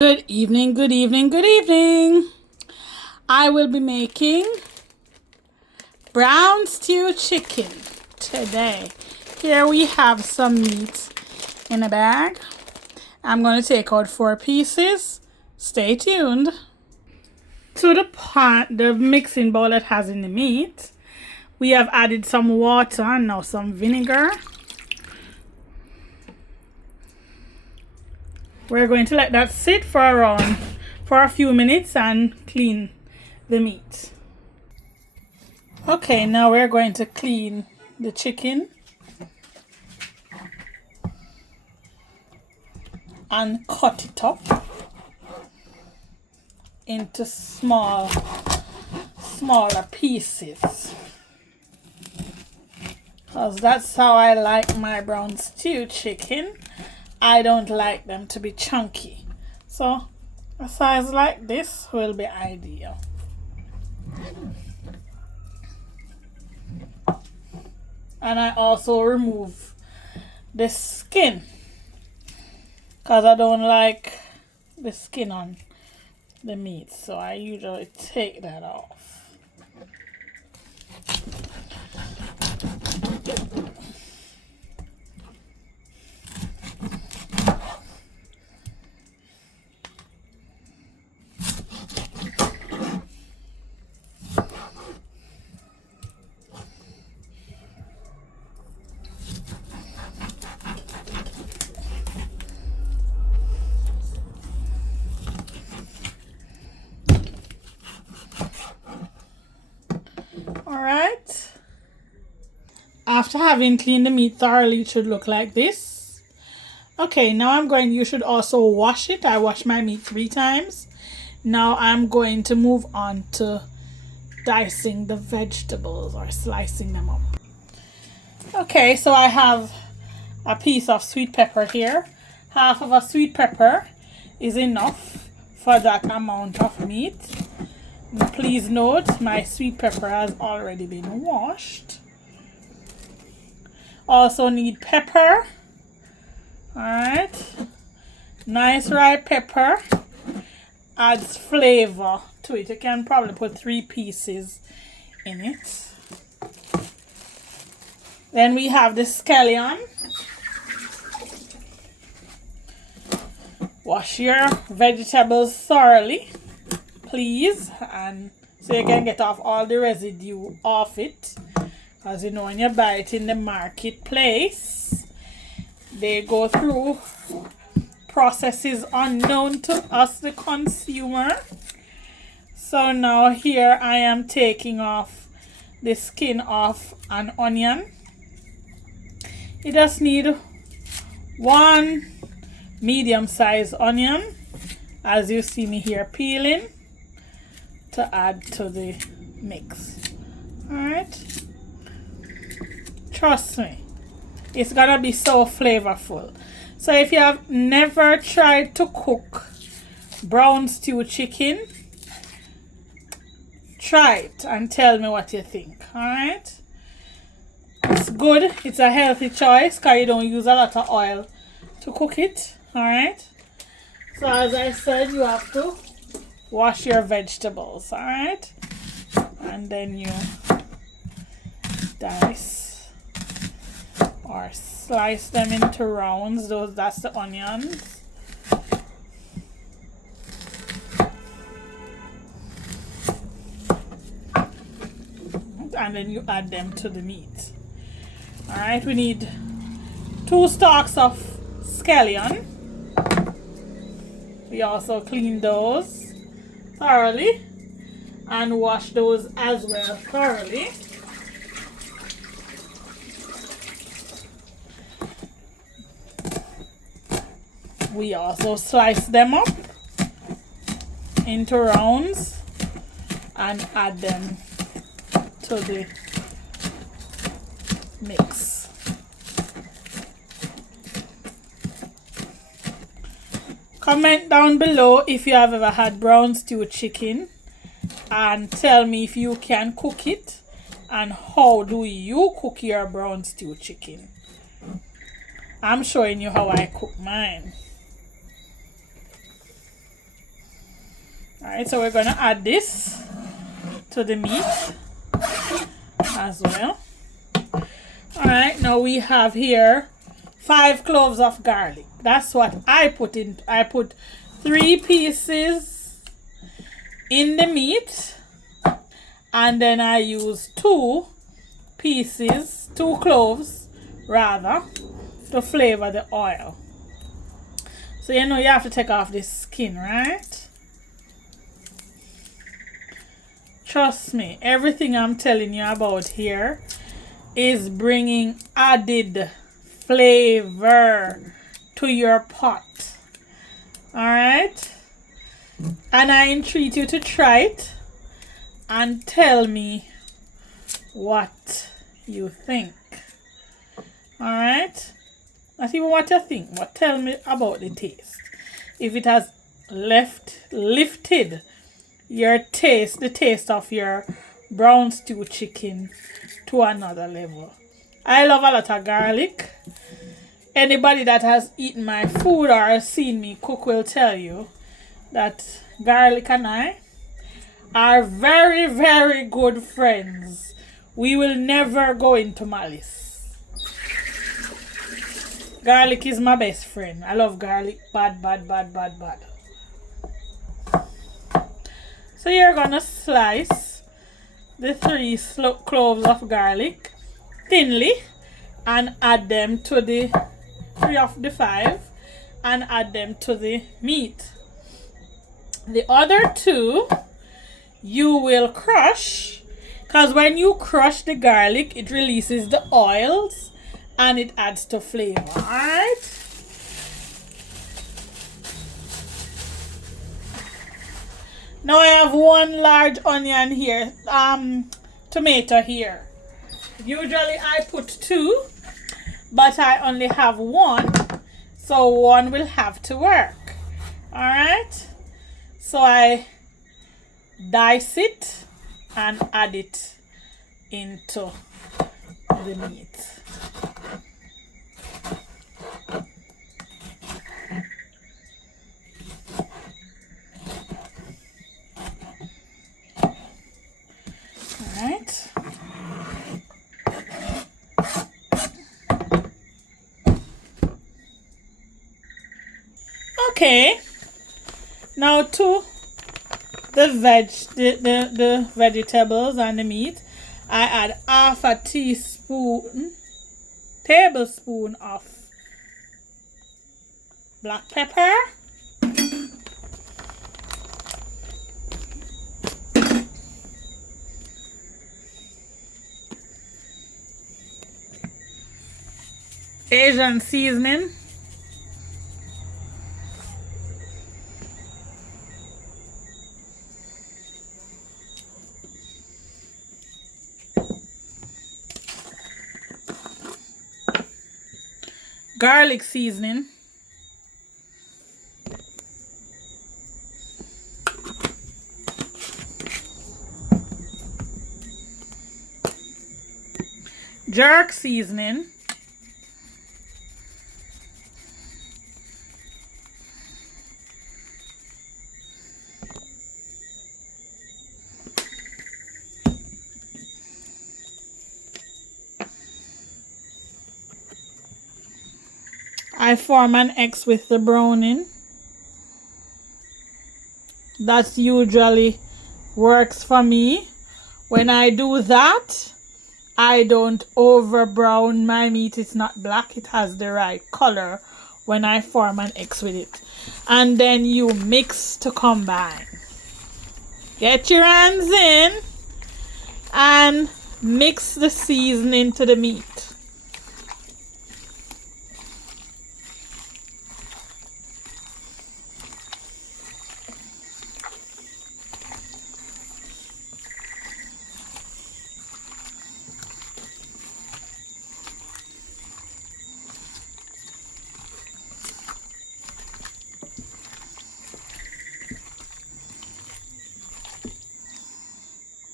Good evening, good evening, good evening. I will be making brown stew chicken today. Here we have some meat in a bag. I'm going to take out 4 pieces. Stay tuned. To the mixing bowl that has in the meat, we have added some water and now some vinegar. We're going to let that sit for a few minutes and clean the meat. Okay, now we're going to clean the chicken and cut it up into smaller pieces, because that's how I like my brown stew chicken. I don't like them to be chunky, so a size like this will be ideal. And I also remove the skin, because I don't like the skin on the meat, so I usually take that off. Alright, after having cleaned the meat thoroughly, it should look like this. Okay, now you should also wash it. I wash my meat 3 times. Now I'm going to move on to dicing the vegetables or slicing them up. Okay, so I have a piece of sweet pepper here. Half of a sweet pepper is enough for that amount of meat. Please note, my sweet pepper has already been washed. Also need pepper. Alright. Nice ripe pepper adds flavor to it. You can probably put 3 pieces in it. Then we have the scallion. Wash your vegetables thoroughly, please, and so you can get off all the residue off it, because you know when you buy it in the marketplace, they go through processes unknown to us, the consumer. So now here I am taking off the skin off an onion. You just need 1 medium-sized onion, as you see me here peeling, to add to the mix. Alright, trust me, it's gonna be so flavorful. So if you have never tried to cook brown stew chicken, try it and tell me what you think. Alright, it's good, it's a healthy choice because you don't use a lot of oil to cook it. Alright, so as I said, you have to wash your vegetables, alright, and then you dice or slice them into rounds. That's the onions. And then you add them to the meat. Alright, we need 2 stalks of scallion. We also clean those thoroughly and wash those as well thoroughly. We also slice them up into rounds and add them to the mix. Comment down below if you have ever had brown stew chicken and tell me if you can cook it and how do you cook your brown stew chicken. I'm showing you how I cook mine. Alright, so we're gonna add this to the meat as well. Alright, now we have here 5 cloves of garlic. That's what I put in. I put 3 pieces in the meat, and then I use 2 cloves rather, to flavor the oil. So you know you have to take off this skin, right? Trust me, everything I'm telling you about here is bringing added flavor to your pot. Alright? And I entreat you to try it and tell me what you think. Alright? Not even what you think, but tell me about the taste. If it has lifted your taste, the taste of your brown stew chicken to another level. I love a lot of garlic. Anybody that has eaten my food or seen me cook will tell you that garlic and I are very, very good friends. We will never go into malice. Garlic is my best friend. I love garlic. Bad, bad, bad, bad, bad. So you're gonna slice the 3 cloves of garlic thinly and add them to the 3 of the 5 and add them to the meat. The other 2 you will crush, because when you crush the garlic it releases the oils and it adds to flavor. Alright? Now I have 1 large onion here, tomato here. Usually I put 2, but I only have 1, so 1 will have to work. Alright? So I dice it and add it into the meat. Alright. Okay. Now to the vegetables and the meat, I add half a tablespoon of black pepper, Asian seasoning, garlic seasoning, jerk seasoning, I form an X with the browning. That usually works for me. When I do that, I don't over brown my meat. It's not black, it has the right color when I form an X with it. And then you mix to combine. Get your hands in and mix the seasoning to the meat.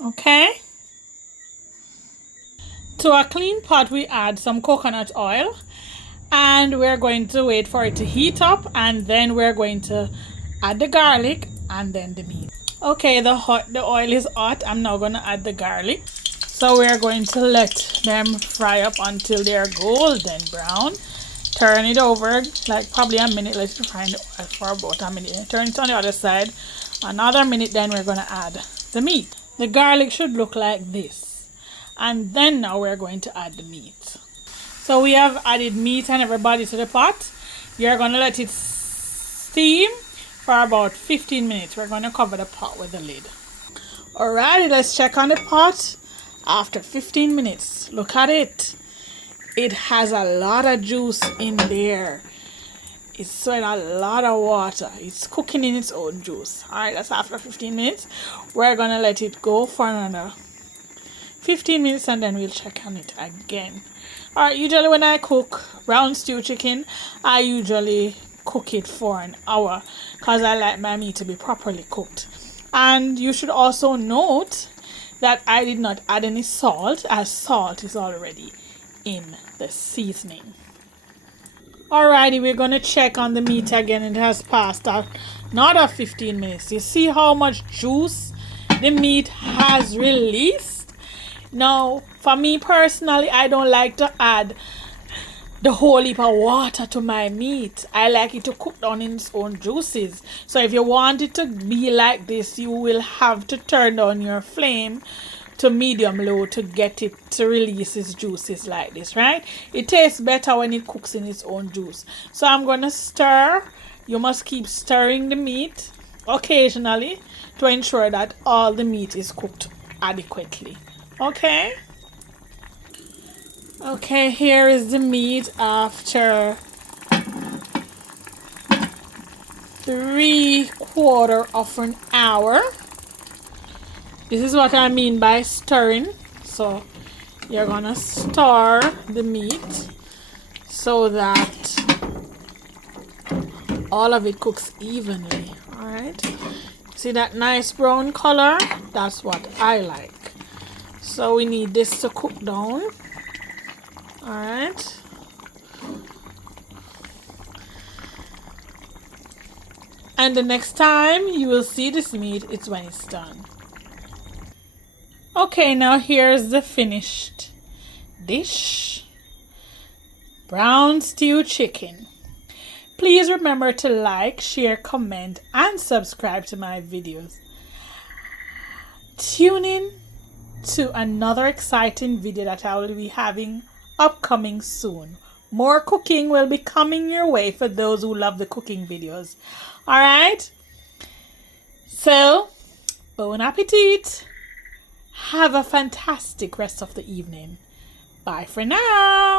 Okay. To a clean pot, we add some coconut oil and we're going to wait for it to heat up, and then we're going to add the garlic and then the meat. Okay, the oil is hot. I'm now gonna add the garlic. So we're going to let them fry up until they're golden brown. Turn it over like probably a minute. Let's fry it for about a minute. Turn it on the other side. Another minute, then we're gonna add the meat. The garlic should look like this. And then now we're going to add the meat. So we have added meat and everybody to the pot. You're gonna let it steam for about 15 minutes. We're gonna cover the pot with the lid. Alrighty, let's check on the pot. After 15 minutes, look at it. It has a lot of juice in there. It's sweating a lot of water. It's cooking in its own juice. Alright, that's after 15 minutes. We're gonna let it go for another 15 minutes and then we'll check on it again. Alright, usually when I cook brown stew chicken, I usually cook it for an hour because I like my meat to be properly cooked. And you should also note that I did not add any salt, as salt is already in the seasoning. Alrighty, we're gonna check on the meat again. It has passed another 15 minutes. You see how much juice the meat has released? Now, for me personally, I don't like to add the whole heap of water to my meat. I like it to cook down in its own juices. So if you want it to be like this, you will have to turn down your flame to medium low to get it to release its juices like this, right? It tastes better when it cooks in its own juice. So I'm gonna stir. You must keep stirring the meat occasionally to ensure that all the meat is cooked adequately. Okay? Okay, here is the meat after 3/4 of an hour. This is what I mean by stirring. So you're gonna stir the meat so that all of it cooks evenly. Alright. See that nice brown color? That's what I like. So we need this to cook down. Alright. And the next time you will see this meat, it's when it's done. Okay, now here's the finished dish. Brown stew chicken. Please remember to like, share, comment, and subscribe to my videos. Tune in to another exciting video that I will be having upcoming soon. More cooking will be coming your way for those who love the cooking videos. Alright? So, bon appetit. Have a fantastic rest of the evening. Bye for now.